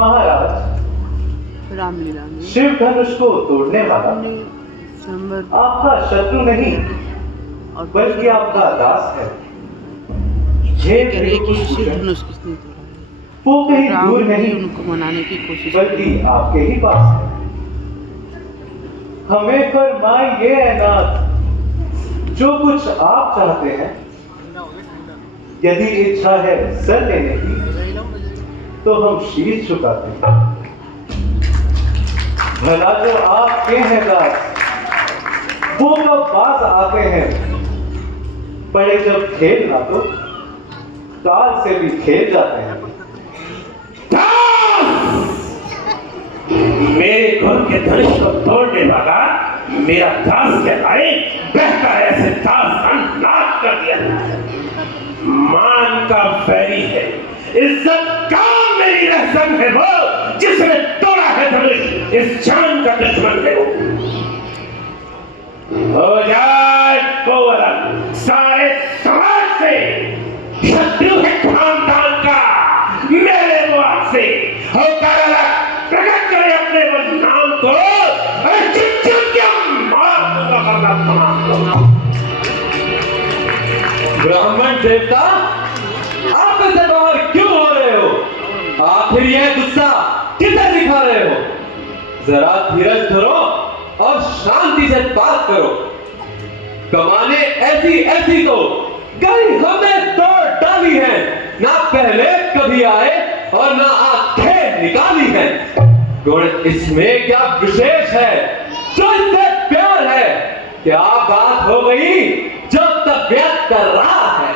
महाराज, रामलीला में शिव धनुष को तोड़ने वाला आपका शत्रु नहीं बल्कि आपका दास है। ये कह रहे कि शिव धनुष किसने तोड़ा है, वो कहीं दूर नहीं उनको मनाने की कोशिश बल्कि आपके ही पास है। हमें फरमाइए ऐनात, जो कुछ आप चाहते हैं। यदि इच्छा है सर लेने की तो हम शीश झुकाते हैं। भला जो आपके हैं दास, वो कब पास आते हैं। पड़े जब खेल ना तो काल से भी खेल जाते हैं। मेरे घर के धनुष को तोड़ने वाला मेरा दास कहलाए, बहता ऐसे दास का नाश कर दिया। मान का बैरी है, इज्जत का मेरी रहसन है वो, जिसने तोड़ा है धनुष, इस जान का दुश्मन है वो। हो जाए गोवर्धन सारे समाज से, शत्रु है खानदान का मेरे मुआद से, होकर अलग प्रकट करे अपने वो नाम को, और चिंचन क्या मार दूंगा करना तमाम को। ब्राह्मण देवता, आप ऐसे बाहर क्यों हो रहे हो? आखिर यह गुस्सा किसे दिखा रहे हो? जरा धीरज धरो और शांति से बात करो। कमाने ऐसी ऐसी तो कहीं हमने तोड़ डाली है, ना पहले कभी आए और ना आंखें निकाली है। गुण इसमें क्या विशेष है जो इससे प्यार है? क्या बात हो गई जो तबियत कर रहा है?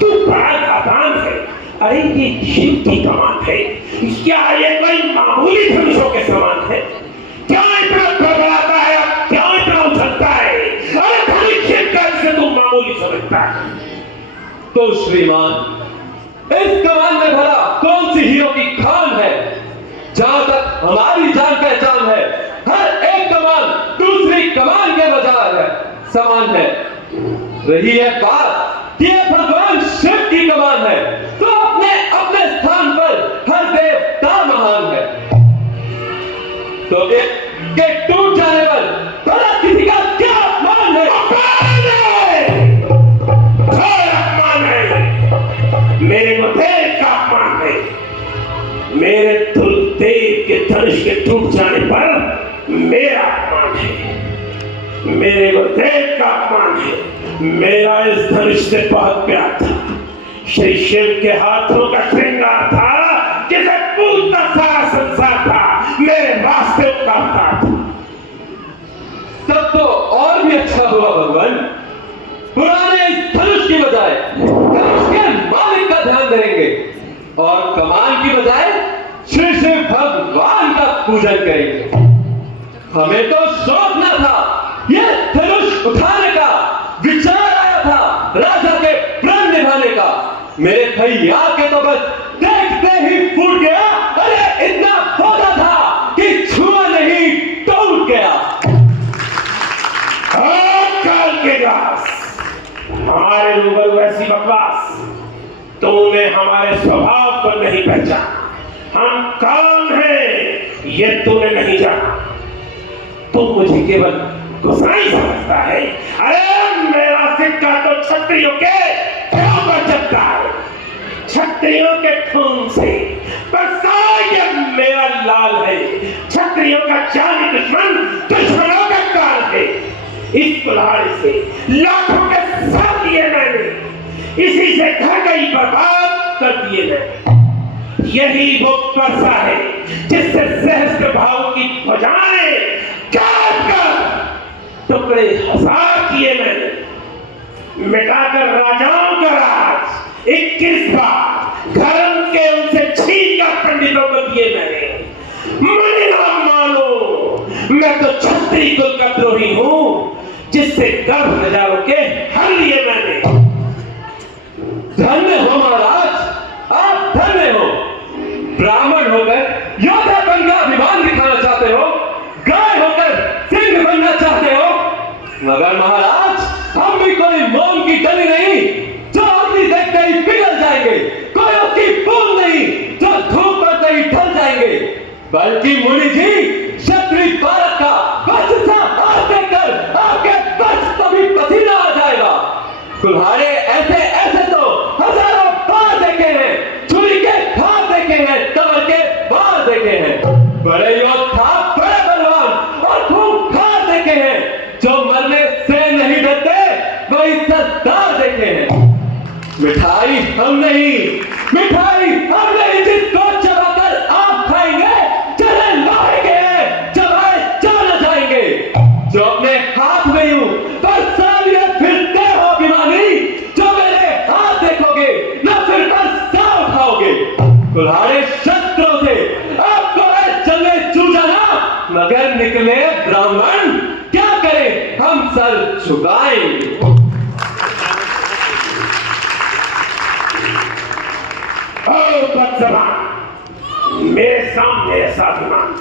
तू बड़ा नादान है। अरे ये शिव की कमान है, क्या ये कोई मामूली धनुषों के समान है? क्या इतना घबराता है, क्या इतना उछलता है? अरे धनुष शिव का इसे तू मामूली समझता है? तो श्रीमान, इस कमान में भला कौन सी हीरो की खान है? जहां तक हमारी जान पहचान है, हर एक कमान दूसरी कमान के बजाय है, समान है। रही है बात कि ये भगवान शिव की कमान है, तो अपने अपने स्थान पर हर देवता महान है। तो के टूट जाने पर भला किसी का क्या अपमान है? अपमान है, मेरे मुदेव का अपमान है। मेरे देव के धनुष के टूट जाने पर मेरा अपमान है, मेरे गुरुदेव का अपमान है। मेरा इस धनुष से बहुत प्यार था, श्री शिव के हाथों का श्रृंगार था, जिसे पूछता सारा संसार था, मेरे वास्ते उतारता था। तब तो और भी अच्छा हुआ भगवान, पुराने इस धनुष की बजाय धनुष के मालिक का ध्यान देंगे और कमान की बजाय श्री शिव भगवान का पूजन करेंगे। हमें तो शौक न था, यह धनुष उठाने का विचार आया था राजा के प्रण निभाने का। मेरे भैया के तो बस देखते ही फूट गया। अरे इतना पौधा था कि छुआ नहीं टूट गया। काल के दास, हमारे रूबरू ऐसी बकवास, तूने हमारे स्वभाव को नहीं पहचाना। हम कौन हैं ये तूने नहीं जाना। तू मुझे केवल गुस्साई समझता है। अरे मेरा सिक्का तो क्षत्रियों के खून पर चलता है, क्षत्रियों के खून से बरसा ये मेरा लाल है। क्षत्रियों का जानी दुश्मन दुश्मनों का काल है। इस कुल्हाड़ी से लाखों के साथ दिए मैंने, इसी से घर गई बर्बाद कर दिए मैंने। यही वो परसा है जिससे सहस्त्र भाव की भुजाएं काट कर टुकड़े हजार किए मैंने, मिटाकर राजाओं का राज 21 बार धर्म के उनसे छीन कर पंडितों को दिए मैंने। मनी ना मानो, मैं तो क्षत्रिय कुल का द्रोही हूं, जिससे गर्भ हजारों के हर लिए मैंने। धन्य हो महाराज, आप धन्य हो। ब्राह्मण होकर योद्धा बनकर अभिमान दिखाना चाहते हो, गाय होकर सिंह बनना चाहते हो। मगर महाराज, हम भी कोई मोम की डली नहीं जो अग्नि देखते ही पिघल जाएंगे। कोई बल्कि मुनि जी क्षत्रिय बालक का वर्चस्व हाथ देखकर आपके वंश पर भी पसीना आ जाएगा। कुल्हाड़े ऐसे ऐसे तो हजारों बार देखे हैं, छुरी के घाव देखे हैं, तवर के बार देखे हैं, बड़े योद्धा बड़े बलवान और खूंखार देखे हैं, जो मरने से नहीं डरते वही सरदार देखे हैं। मिठाई हम नहीं जिसको चबाकर आप खाएंगे चले लौटेंगे, चबाए चले जाएंगे। जो अपने हाथ में यूं बरसात फिरते हो अभिमानी, जो मेरे हाथ देखोगे न फिर पर सा उठाओगे। कुल्हाड़े शस्त्रों से आपको चले चूजाना, मगर निकले ब्राह्मण क्या करें हम सर झुकाएंगे। मेरे सामने ऐसा अभिमान,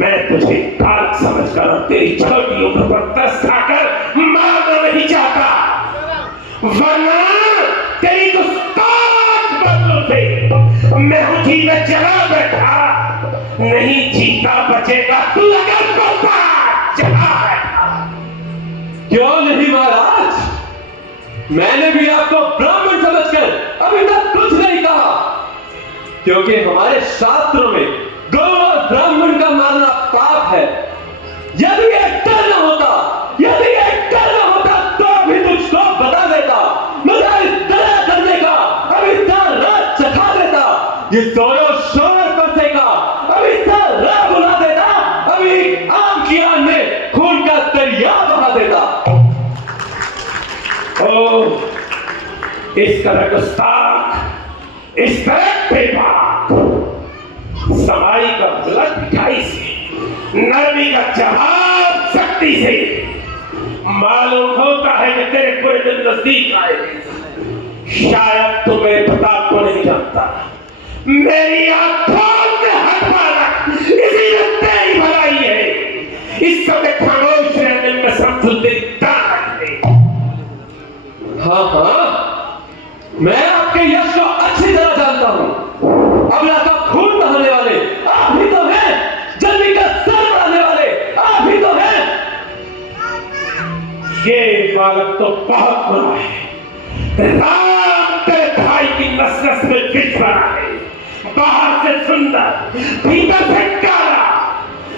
मैं तुझे काल समझकर और तेरी छोटी उम्र पर दस खाकर मारना नहीं चाहता, वरना तेरी गुस्ताख बातों से मैं उठी में चला बैठा, नहीं जीता बचेगा तू अगर बोलता चला बैठा। क्यों नहीं महाराज, मैंने भी आपको ब्राह्मण समझकर अभी तक कुछ नहीं कहा, क्योंकि हमारे शास्त्रों में गौ और ब्राह्मण का मारना पाप है। यदि एक डर न होता तो भी तुझको बता देता, मजा इस तरह करने का अभी सारा चखा देता, ये जोरों शोर पर का अभी सारा बुला देता, अभी आम की आन में खून का दरिया बहा देता। ओ, इस तरह गुस्ताख, इस तरह बेबाक, समाई का गलत मिठाई से, नरमी का जवाब शक्ति से, मालूम होता है कि तेरे पूरे दिन नजदीक आए। शायद तू मेरे प्रताप को नहीं जानता, मेरी आंखों से हट पाना इसी में तेरी भलाई है। इस समय खामोश रहने में समझू तेरी ताकत है। हाँ, मैं आपके यश को अच्छी तरह जानता हूं। अबला का खून बहाने वाले आप ही तो हैं, जल्दी का सर बढ़ाने वाले आप ही तो हैं। ये बालक तो बहुत बुरा है, राम तेरे भाई की नस नस में बिछ रहा है, बाहर से सुंदर, भीतर से काला,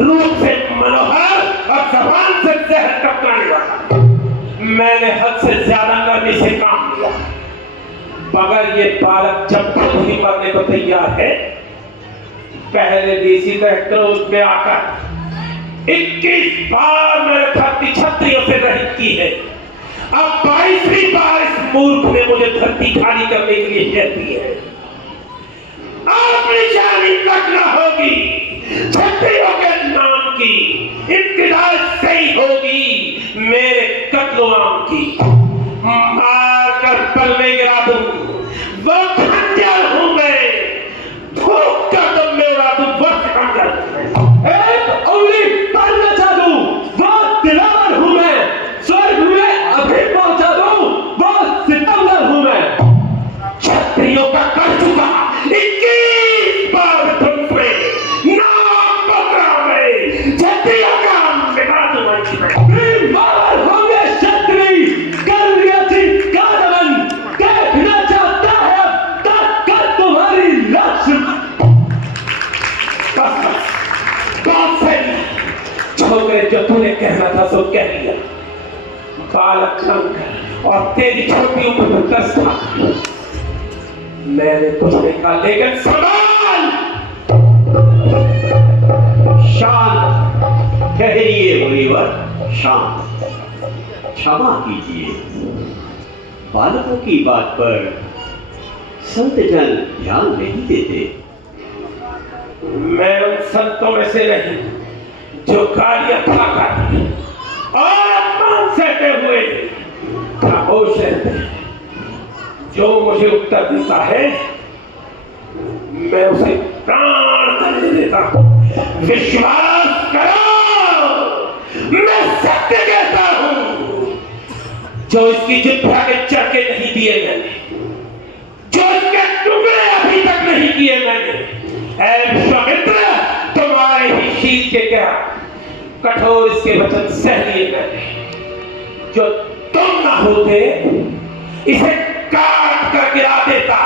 रूप से मनोहर और जबान से जहर टपकाने वाला। मैंने हद से ज्यादा नरमी से काम लिया, मगर ये बालक जब तक नहीं मरने को तैयार है, पहले इसी तरह क्रोध में आकर 21 बार मैंने धरती छत्रियों से रहित की है, अब 22वीं बार इस मूर्ख ने मुझे धरती खाली करने के लिए कह दी है। अब निशानी कटना होगी, छत्रियों के नाम की इब्तिदा सही होगी, मेरे कत्लो आम की। मार कर पल में गिरा दूं, वो खंजर हूं मैं, ठोक कर तुम मेरा दूं वर्ष खंजर। एक उंगली पर नचा दूं, वो दिलावर हूं मैं, स्वर्ग में अभी पहुंचा दूं, वो सितमगर हूं मैं। क्षत्रियों का कर चुका 21 बार तुमसे, नाम पकड़ा मैं, क्षत्रियों का मिटा दूं मैं। बार होंगे क्षत्रिय, कर लिया जिनका दमन, देखना चाहता है अब ताकत तुम्हारी लक्ष्य। बात सही, छोकरे जो तूने कहना था सो कह लिया। बालक लंकर और तेरी छोटी उम्र में 10 था, मैंने तुझे कहा, लेकिन सवाल शांत ठहरिए मुनिवर, शांत। क्षमा कीजिए, बालकों की बात पर संतजन ध्यान नहीं देते। मैं उन संतों में से नहीं जो गालियां खाकर और अपमान सहते हुए खामोश रहते हैं। जो मुझे उत्तर देता है मैं उसे प्राण देने देता हूं। विश्वास करो, मैं सत्य कहता हूं। जो इसकी जिह्वा के चरके नहीं दिए मैंने, जो इसके टुकड़े अभी तक नहीं किए मैंने, ऐ विश्वामित्र कठोर इसके वचन सह लिए मैंने। जो तुम ना होते इसे काट कर गिरा देता।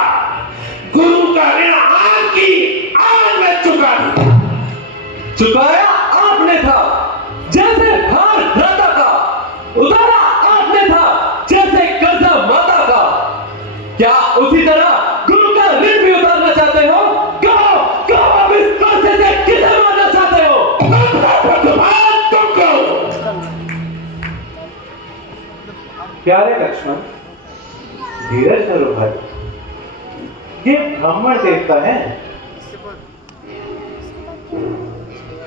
गुरु का ऋण आज की आज मैं चुका दूं। चुकाया आपने था जैसे भार भ्राता का, उतारा आपने था जैसे कर्जा माता का। क्या उसी तरह गुरु का ऋण भी उतारना चाहते हो? कहो कहो, अब इस कर्जे से किसे मारना चाहते हो? तुम कहो। प्यारे लक्ष्मण, धीरज धरो भाई, ये ब्राह्मण देवता है,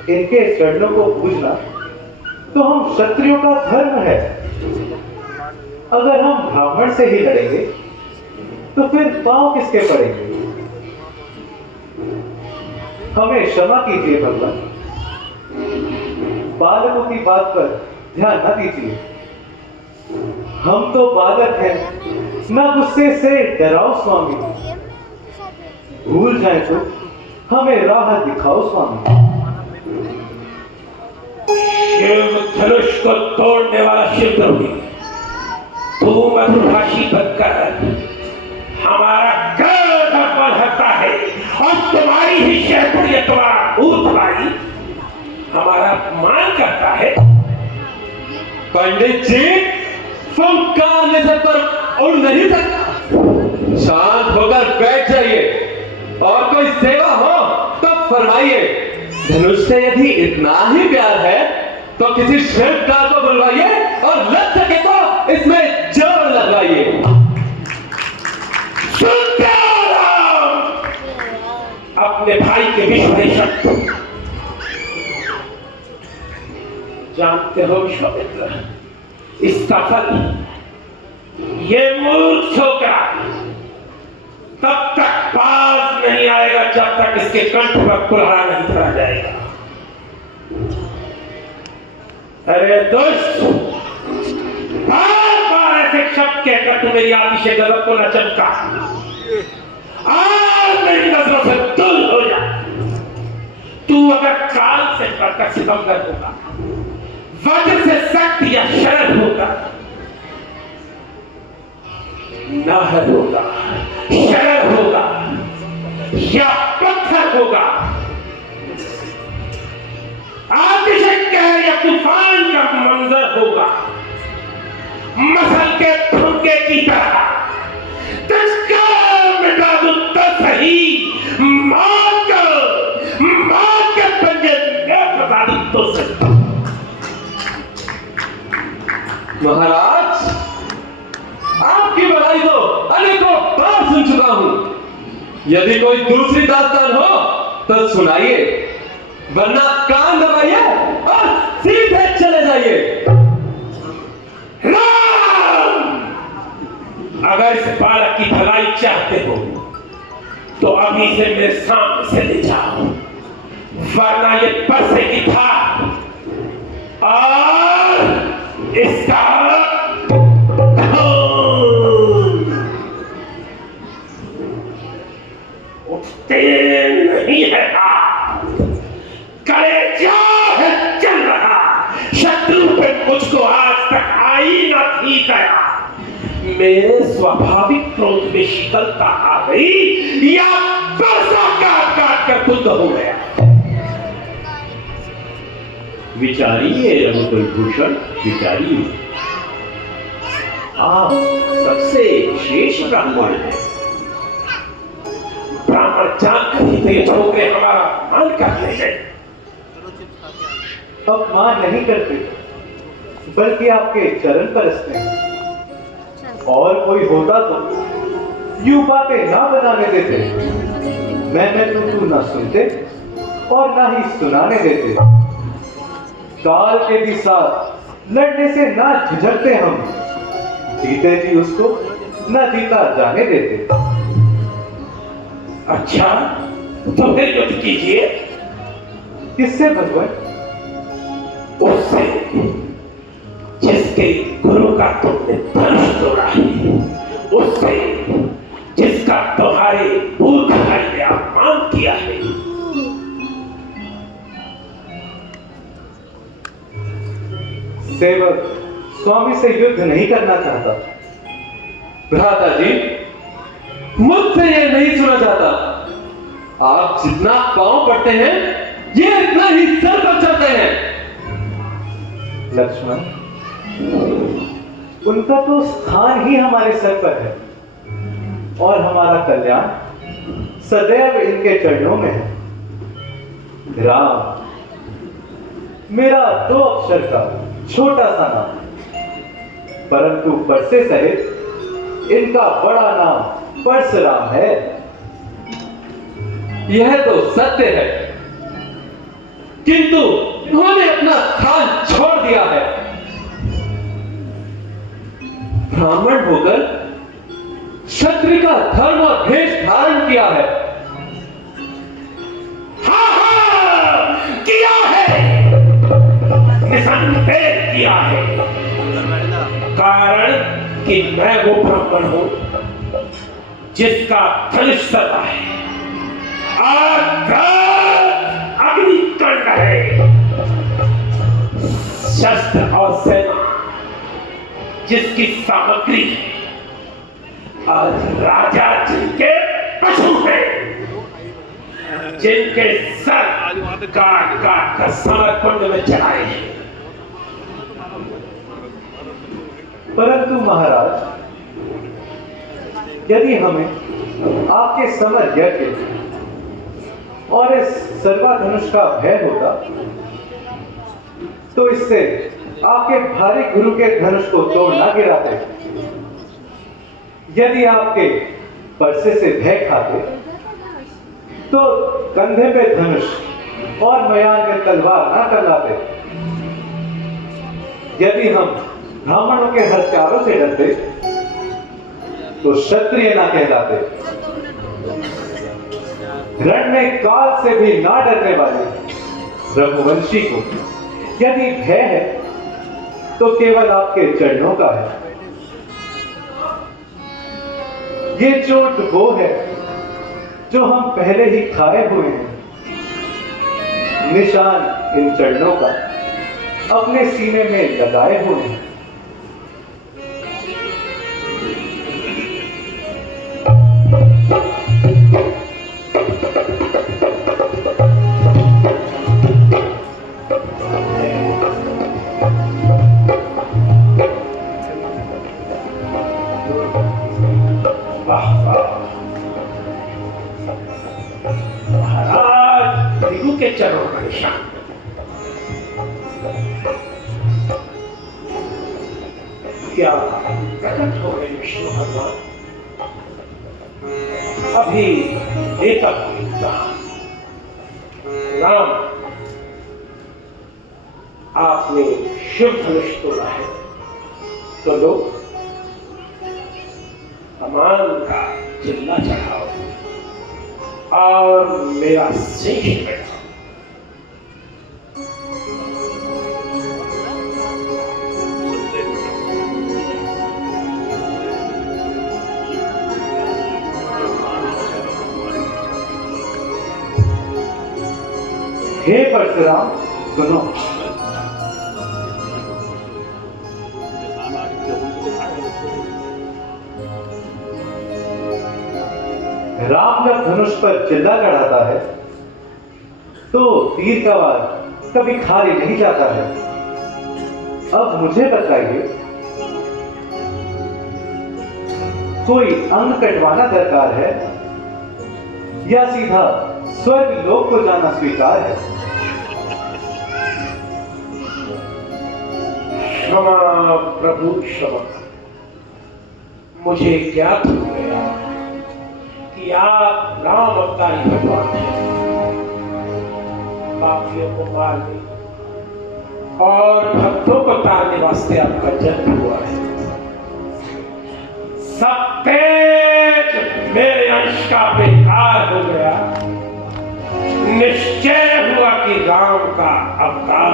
इनके चरणों को पूजना तो हम क्षत्रियों का धर्म है। अगर हम ब्राह्मण से ही लड़ेंगे तो फिर पांव किसके पड़ेंगे? हमें क्षमा कीजिए भगवान, बालकों की बात पर ध्यान न दीजिए। हम तो बालक हैं, ना गुस्से से डराओ स्वामी। भूल जाए तो हमें राह दिखाओ स्वामी। शिव धनुष को तोड़ने वाला शिवद्रोही, तू मधुभाषी बनकर हमारा गर्व बढ़ाता है और तुम्हारी ही शहपुरी तुम्हारा ऊत भाई हमारा अपमान करता है। पंडित जी, फुंकार नजर पर उड़ नहीं सकता। शांत होकर बैठ जाइए और कोई सेवा हो तो फरमाइए। धनुष से यदि इतना ही प्यार है तो किसी शिल्पकार को बुलवाइए और लग सके तो इसमें जोर लगवाइए। सुनते हो राम? अपने भाई के विश्व जानते हो विश्वामित्र, इसका फल ये मूर्ख छोकरा तब तक पास नहीं आएगा जब तक इसके कंठ पर कुल्हाड़ा नहीं धरा जाएगा। अरे दोस्त, बार बार ऐसे शब्द कहकर तू मेरी आतिश गजब को न चमका। आज मेरी नजरों से दूर हो जा। तू अगर काल से बढ़कर सितमगर होगा, वज्र से सख्त या शरद होगा, नाहर होगा, शरद होगा या पत्थर होगा, आतिश कहर या तूफान का मंजर होगा, मसल के ठुमके की तरह तस्कर मिटा दूं तो सही, मार के पंजे में फंसा दूं तो सही। महाराज, आपकी बड़ाई तो अनेकों बार सुन चुका हूं। यदि कोई दूसरी दास्तान हो तो सुनाइए, वरना कान दबाइए और सीधे चले जाइए। राम, अगर इस बालक की भलाई चाहते हो तो अभी से मेरे सामने से ले जाओ, वरना ये परसे की था और इसका उठते नहीं है। कलेजा है चल रहा, शत्रु पे मुझको आज तक आई न थी दया। मेरे स्वाभाविक क्रोध में शीतलता आ गई या बरसा काट काट कर खुद हो गया। विचारिए रघुकुल भूषण, विचारिए। आप सबसे श्रेष्ठ ब्राह्मण हैं। ब्राह्मण जानकर ही तो ये छोकरे हमारा मान करते हैं। अपमान नहीं करते, बल्कि आपके चरण परसते हैं। और कोई होता तो यूं बातें ना बनाने देते, मैं तू ना सुनते और ना ही सुनाने देते। काल के भी साथ लड़ने से ना झिझकते हम, जीते जी उसको ना जीता जाने देते। अच्छा, तो फिर युद्ध कीजिए। किससे भगवान? उससे जिसके गुरु का तुमने धनुष तोड़ा है, उससे जिसका तुम्हारे मूर्ख भाई ने अपमान किया है। सेवक स्वामी से युद्ध नहीं करना चाहता। भ्राता जी, मुझसे ये नहीं सुना जाता। आप जितना पांव पड़ते हैं, ये इतना ही सर पर चढ़ते हैं। लक्ष्मण, उनका तो स्थान ही हमारे सर पर है और हमारा कल्याण सदैव इनके चरणों में है। राम मेरा 2 अक्षर का छोटा सा नाम, परंतु परसे सहित इनका बड़ा नाम परशुराम है। यह तो सत्य है, किंतु उन्होंने अपना स्थान छोड़ दिया है। ब्राह्मण होकर क्षत्रिय का धर्म और भेष धारण किया है। हाँ, किया है, निसंदेह किया है। कारण कि मैं वो ब्राह्मण हूं जिसका धनुष सदा है और अग्निकांड है। शस्त्र और सेना जिसकी सामग्री है और राजा जिनके पशु हैं, जिनके सर काट काट कर समरकुंड में चढ़ाए हैं। परंतु महाराज, यदि हमें आपके समर यज्ञ और इस सर्वाधनुष का भय होता, तो इससे आपके भारी गुरु के धनुष को तोड़ ना गिराते। यदि आपके परसे से भय खाते, तो कंधे पे धनुष और मयान में तलवार ना टंगाते। यदि हम ब्राह्मणों के हत्यारों से डरते, तो क्षत्रिय ना कहलाते। रण में काल से भी ना डरने वाले रघुवंशी को यदि भय है, तो केवल आपके चरणों का है। ये चोट वो है जो हम पहले ही खाए हुए हैं। निशान इन चरणों का अपने सीने में लगाए हुए हैं। महाराज भृगु के चरणों का निशान। क्या प्रकट हो गए विष्णु भगवान? अभी लेकर राम, आपने शिव धनुष तोड़ा है, तो लो कमान का चिल्ला चढ़ाओ और मेरा शेष बैठाओ। हे परशुराम, सुनो। राम जब धनुष पर चिल्ला चढ़ाता है, तो तीर का वार कभी खाली नहीं जाता है। अब मुझे बताइए, कोई अंग कटवाना दरकार है या सीधा स्वर्ग लोक को जाना स्वीकार है? क्षमा प्रभु क्षमा, मुझे ज्ञात हो गया कि आप राम अवतारी भगवान हैं। पापियों को मारने और भक्तों को तारने वास्ते आपका जन्म हुआ है। सब तेज मेरे अंश का बेकार हो गया। निश्चय हुआ कि राम का अवतार